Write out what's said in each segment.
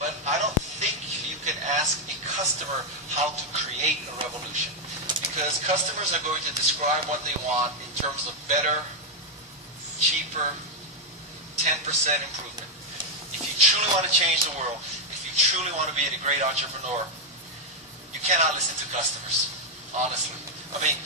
But I don't think you can ask a customer how to create a revolution, because customers are going to describe what they want in terms of better, cheaper, 10% improvement. If you truly want to change the world, if you truly want to be a great entrepreneur, you cannot listen to customers, honestly. I mean,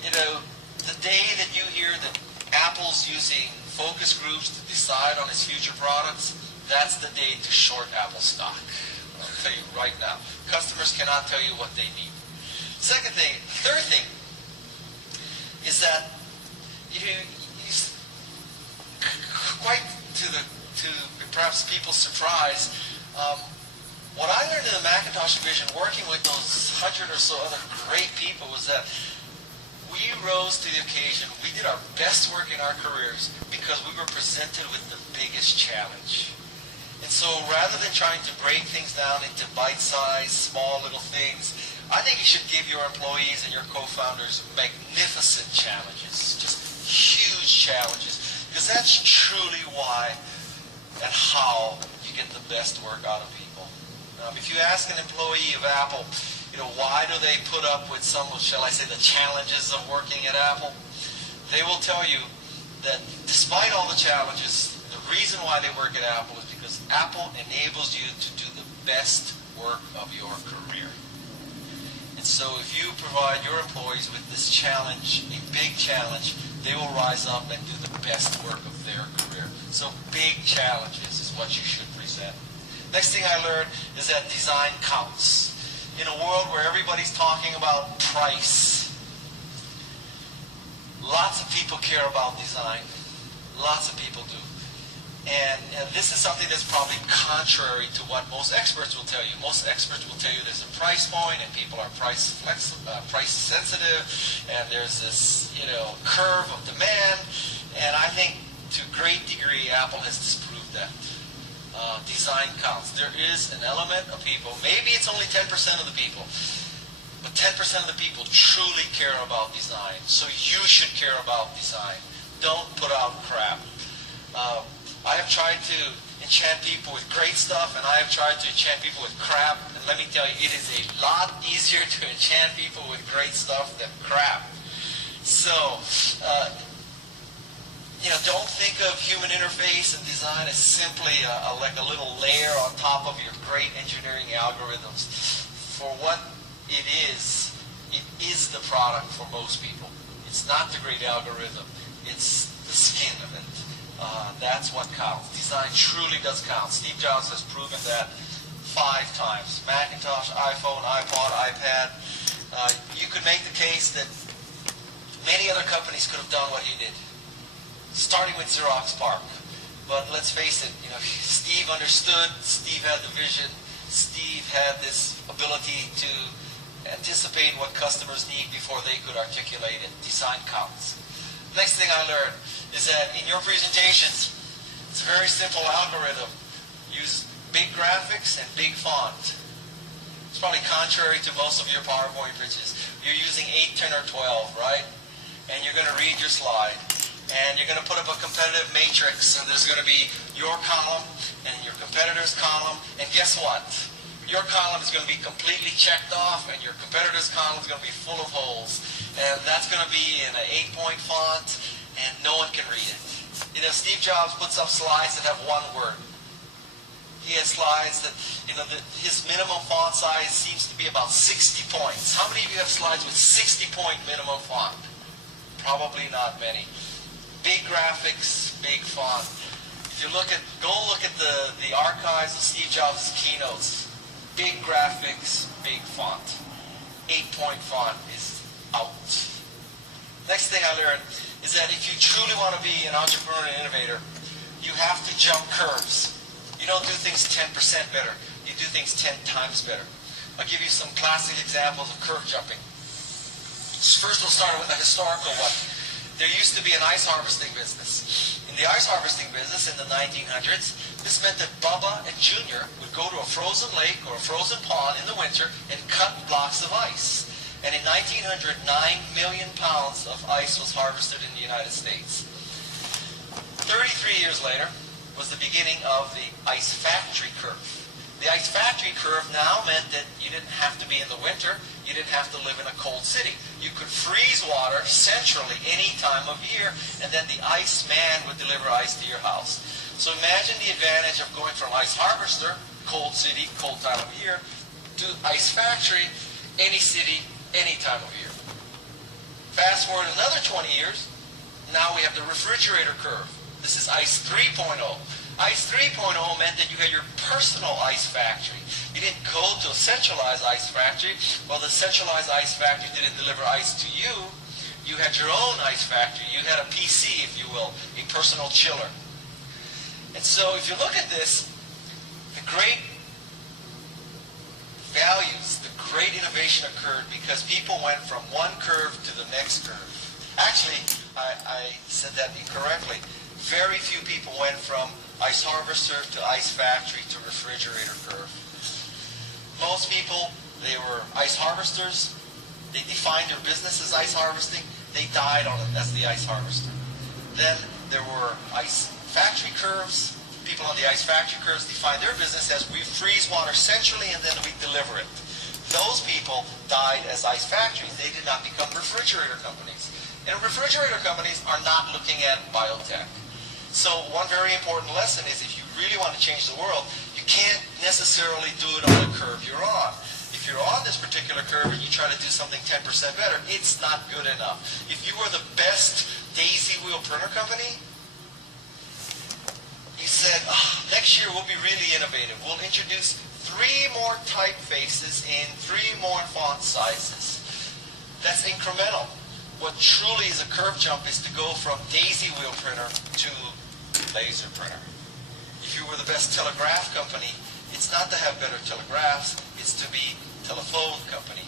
you know, the day that you hear that Apple's using focus groups to decide on its future products, that's the day to short Apple stock. I'll tell you right now. Customers cannot tell you what they need. Third thing is that quite to perhaps people's surprise, what I learned in the Macintosh division, working with those 100 or so other great people, was that we rose to the occasion. We did our best work in our careers because we were presented with the biggest challenge. And so rather than trying to break things down into bite-sized, small little things, I think you should give your employees and your co-founders magnificent challenges, just huge challenges, because that's truly why and how you get the best work out of people. If you ask an employee of Apple, why do they put up with some of, shall I say, the challenges of working at Apple? They will tell you that despite all the challenges, the reason why they work at Apple is because Apple enables you to do the best work of your career. And so if you provide your employees with this challenge, a big challenge, they will rise up and do the best work of their career. So big challenges is what you should present. Next thing I learned is that design counts. In a world where everybody's talking about price, lots of people care about design. Lots of people do. And this is something that's probably contrary to what most experts will tell you. Most experts will tell you there's a price point and people are price sensitive, and there's this curve of demand. And I think to a great degree Apple has disproved that. Design counts. There is an element of people, maybe it's only 10% of the people, but 10% of the people truly care about design. So you should care about design. Don't put out crap. I have tried to enchant people with great stuff, and I have tried to enchant people with crap, and let me tell you, it is a lot easier to enchant people with great stuff than crap. So, don't think of human interface and design as simply like a little layer on top of your great engineering algorithms. For what it is the product for most people. It's not the great algorithm. It's the skin of it. That's what counts. Design truly does count. Steve Jobs has proven that 5 times. Macintosh, iPhone, iPod, iPad. You could make the case that many other companies could have done what he did, starting with Xerox PARC. But let's face it, Steve understood, Steve had the vision, Steve had this ability to anticipate what customers need before they could articulate it. Design counts. Next thing I learned is that in your presentations, it's a very simple algorithm. Use big graphics and big font. It's probably contrary to most of your PowerPoint pitches. You're using 8, 10, or 12, right? And you're going to read your slide. And you're going to put up a competitive matrix, and there's going to be your column and your competitor's column. And guess what? Your column is going to be completely checked off, and your competitor's column is going to be full of holes. And that's going to be in an 8-point font, and no one can read it. Steve Jobs puts up slides that have one word. He has slides that, his minimum font size seems to be about 60 points. How many of you have slides with 60-point minimum font? Probably not many. Big graphics, big font. If you go look at the archives of Steve Jobs' keynotes. Big graphics, big font. 8-point font is out. Next thing I learned is that if you truly want to be an entrepreneur and innovator, you have to jump curves. You don't do things 10% better. You do things 10 times better. I'll give you some classic examples of curve jumping. First, we'll start with a historical one. There used to be an ice harvesting business. In the ice harvesting business in the 1900s, this meant that Bubba and Junior would go to a frozen lake or a frozen pond in the winter and cut blocks of ice. And in 1900, 9 million pounds of ice was harvested in the United States. 33 years later was the beginning of the ice factory curve. The ice factory curve now meant that you didn't have to be in the winter. You didn't have to live in a cold city. You could freeze water centrally any time of year, and then the ice man would deliver ice to your house. So imagine the advantage of going from ice harvester, cold city, cold time of year, to ice factory, any city, any time of year. Fast forward another 20 years, now we have the refrigerator curve. This is ice 3.0. Ice 3.0 meant that you had your personal ice factory. You didn't go to a centralized ice factory. Well, the centralized ice factory didn't deliver ice to you. You had your own ice factory. You had a PC, if you will, a personal chiller. And so if you look at this, the great values, the great innovation occurred because people went from one curve to the next curve. Actually, I said that incorrectly. Very few people went from ice harvester to ice factory to refrigerator curve. Most people, they were ice harvesters. They defined their business as ice harvesting. They died on it as the ice harvester. Then there were ice factory curves. People on the ice factory curves defined their business as we freeze water centrally and then we deliver it. Those people died as ice factories. They did not become refrigerator companies. And refrigerator companies are not looking at biotech. So one very important lesson is if you really want to change the world, you can't necessarily do it on the curve you're on. If you're on this particular curve and you try to do something 10% better, it's not good enough. If you were the best daisy wheel printer company, you said, oh, next year we'll be really innovative. We'll introduce 3 more typefaces in 3 more font sizes. That's incremental. What truly is a curve jump is to go from daisy wheel printer to laser printer. If you were the best telegraph company, it's not to have better telegraphs, it's to be telephone company.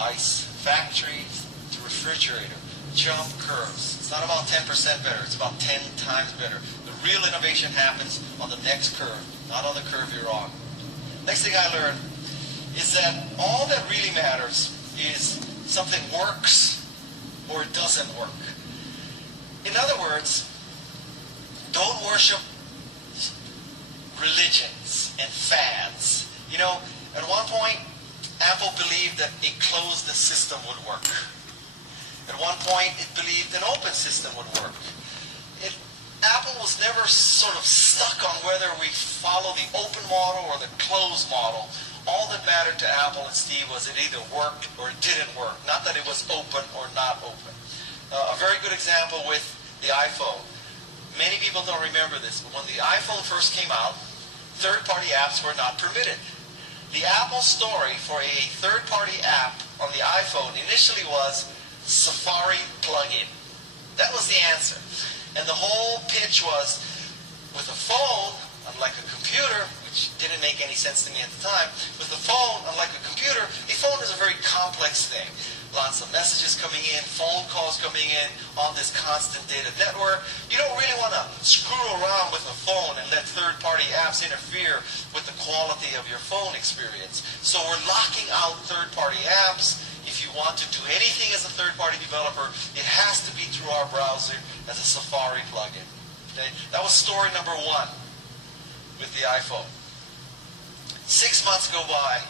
Ice factory to refrigerator, jump curves. It's not about 10% better, it's about 10 times better. The real innovation happens on the next curve, not on the curve you're on. Next thing I learned is that all that really matters is something works or it doesn't work. In other words, don't worship religions and fads. You know, at one point, Apple believed that a closed system would work. At one point, it believed an open system would work. Apple was never sort of stuck on whether we follow the open model or the closed model. All that mattered to Apple and Steve was it either worked or it didn't work, not that it was open or not open. A very good example with the iPhone. Many people don't remember this, but when the iPhone first came out, third-party apps were not permitted. The Apple story for a third-party app on the iPhone initially was Safari plugin. That was the answer. And the whole pitch was, with a phone, unlike a computer, which didn't make any sense to me at the time, with a phone, unlike a computer, a phone is a very complex thing. Lots of messages coming in, phone calls coming in on this constant data network. You don't really want to screw around with a phone and let third-party apps interfere with the quality of your phone experience. So we're locking out third-party apps. If you want to do anything as a third-party developer, it has to be through our browser as a Safari plugin. Okay? That was story number 1 with the iPhone. 6 months go by.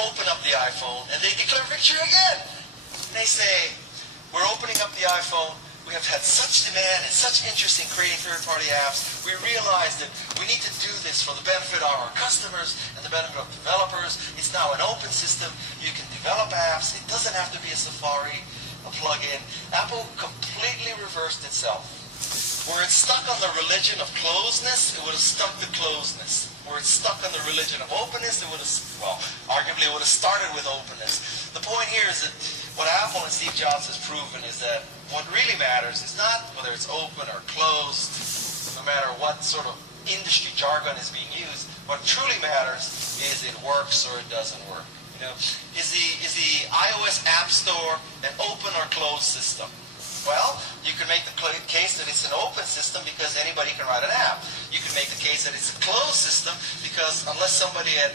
Open up the iPhone, and they declare victory again. And they say, we're opening up the iPhone. We have had such demand and such interest in creating third-party apps. We realize that we need to do this for the benefit of our customers and the benefit of developers. It's now an open system. You can develop apps. It doesn't have to be a Safari, a plugin. Apple completely reversed itself. Where it's stuck on the religion of closeness, it would have stuck to closeness. Where it's stuck on the religion of openness, it would have, well, arguably it would have started with openness. The point here is that what Apple and Steve Jobs has proven is that what really matters is not whether it's open or closed, no matter what sort of industry jargon is being used. What truly matters is it works or it doesn't work. You know, is the iOS App Store an open or closed system? Well, you can make the case that it's an open system because anybody can write an app. You can make the case that it's a closed system because unless somebody at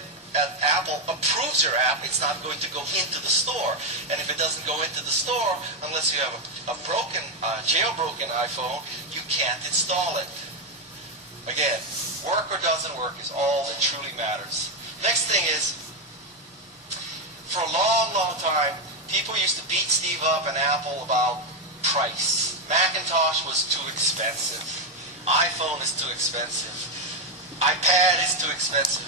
Apple approves your app, it's not going to go into the store. And if it doesn't go into the store, unless you have a jailbroken iPhone, you can't install it. Again, Work or doesn't work is all that truly matters. Next thing is, for a long, long time, people used to beat Steve up and Apple about price. Macintosh was too expensive. iPhone is too expensive. iPad is too expensive.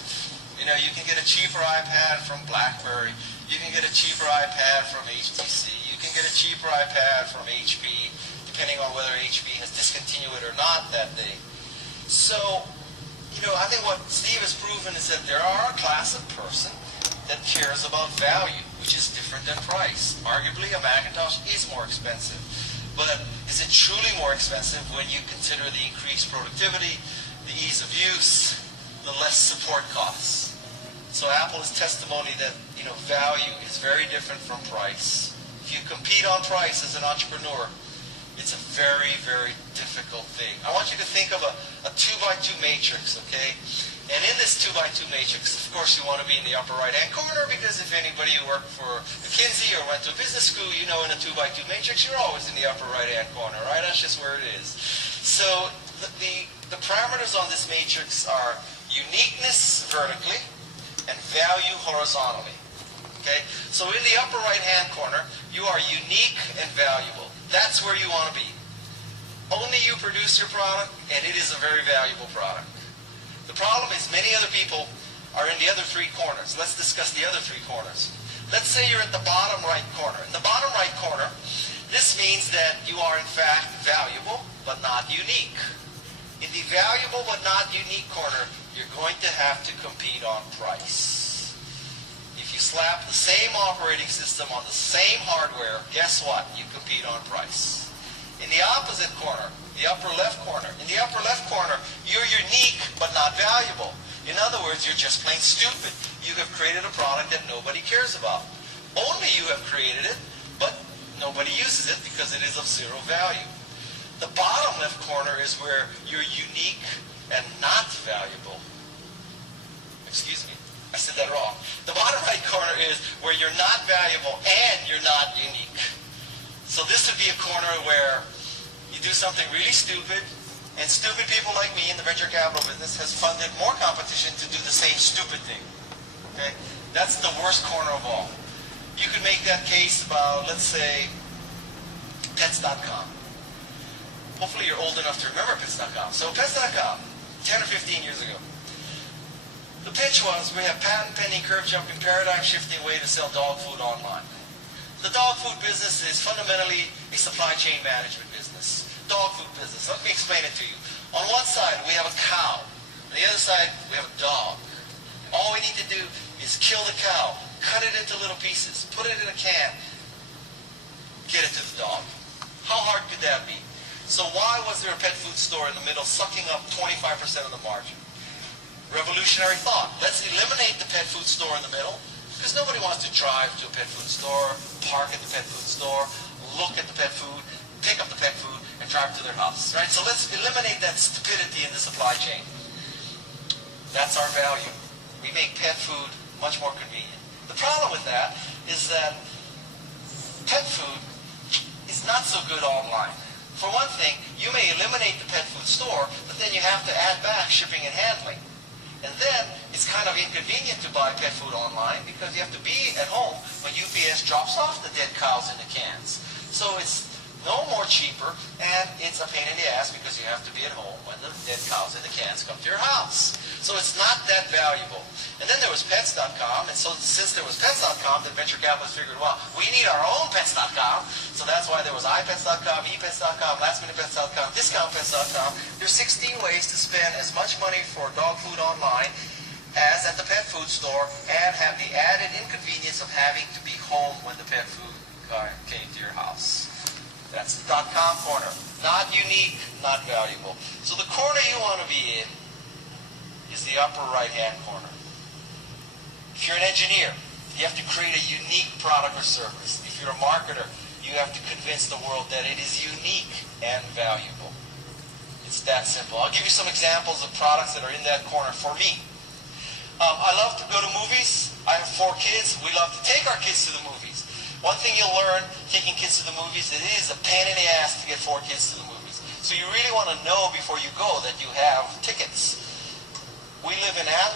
You know, you can get a cheaper iPad from BlackBerry. You can get a cheaper iPad from HTC. You can get a cheaper iPad from HP, depending on whether HP has discontinued it or not that day. So, you know, I think what Steve has proven is that there are a class of person that cares about value, which is different than price. Arguably, a Macintosh is more expensive. But is it truly more expensive when you consider the increased productivity, the ease of use, the less support costs? So Apple is testimony that, you know, value is very different from price. If you compete on price as an entrepreneur, it's a very, very difficult thing. I want you to think of a 2x2 matrix, okay? And in this 2x2 matrix, of course, you want to be in the upper right-hand corner, because if anybody who worked for McKinsey or went to business school, you know in a 2x2 matrix, you're always in the upper right-hand corner, right? That's just where it is. So the parameters on this matrix are uniqueness vertically and value horizontally, okay? So in the upper right-hand corner, you are unique and valuable. That's where you want to be. Only you produce your product, and it is a very valuable product. The problem is many other people are in the other three corners. Let's discuss the other three corners. Let's say you're at the bottom right corner. In the bottom right corner, this means that you are in fact valuable, but not unique. In the valuable but not unique corner, you're going to have to compete on price. If you slap the same operating system on the same hardware, guess what? You compete on price. In the opposite corner, the upper left corner, in the upper left corner, you're unique but not valuable. In other words, you're just plain stupid. You have created a product that nobody cares about. Only you have created it, but nobody uses it because it is of zero value. The bottom left corner is where you're unique and not valuable. Excuse me, I said that wrong. The bottom right corner is where you're not valuable and you're not unique. So this would be a corner where you do something really stupid, and stupid people like me in the venture capital business has funded more competition to do the same stupid thing. Okay? That's the worst corner of all. You could make that case about, let's say, Pets.com. Hopefully you're old enough to remember Pets.com. So Pets.com, 10 or 15 years ago. The pitch was, we have patent-pending, curve-jumping, paradigm-shifting way to sell dog food online. The dog food business is fundamentally a supply chain management business. Dog food business. Let me explain it to you. On one side, we have a cow. On the other side, we have a dog. All we need to do is kill the cow, cut it into little pieces, put it in a can, get it to the dog. How hard could that be? So why was there a pet food store in the middle sucking up 25% of the margin? Revolutionary thought. Let's eliminate the pet food store in the middle, because nobody wants to drive to a pet food store, park at the pet food store, look at the pet food, pick up the pet food, and drive to their house, right? So let's eliminate that stupidity in the supply chain. That's our value. We make pet food much more convenient. The problem with that is that pet food is not so good online. For one thing, you may eliminate the pet food store, but then you have to add back shipping and handling. And then it's kind of inconvenient to buy pet food online because you have to be at home when UPS drops off the dead cows in the cans. So it's no more cheaper, and it's a pain in the ass because you have to be at home when the dead cows in the cans come to your house. So it's not that valuable. And then there was Pets.com, and so since there was Pets.com, the venture capitalists figured, well, we need our own Pets.com, so that's why there was iPets.com, ePets.com, LastMinutePets.com, DiscountPets.com. There's 16 ways to spend as much money for dog food online as at the pet food store, and have the added inconvenience of having to be home when the pet food came to your house. That's the .com corner. Not unique, not valuable. So the corner you want to be in is the upper right-hand corner. If you're an engineer, you have to create a unique product or service. If you're a marketer, you have to convince the world that it is unique and valuable. It's that simple. I'll give you some examples of products that are in that corner for me. I love to go to movies. I have 4 kids. We love to take our kids to the movies. One thing you'll learn taking kids to the movies, it is a pain in the ass to get 4 kids to the movies. So you really want to know before you go that you have tickets. We live in alleys.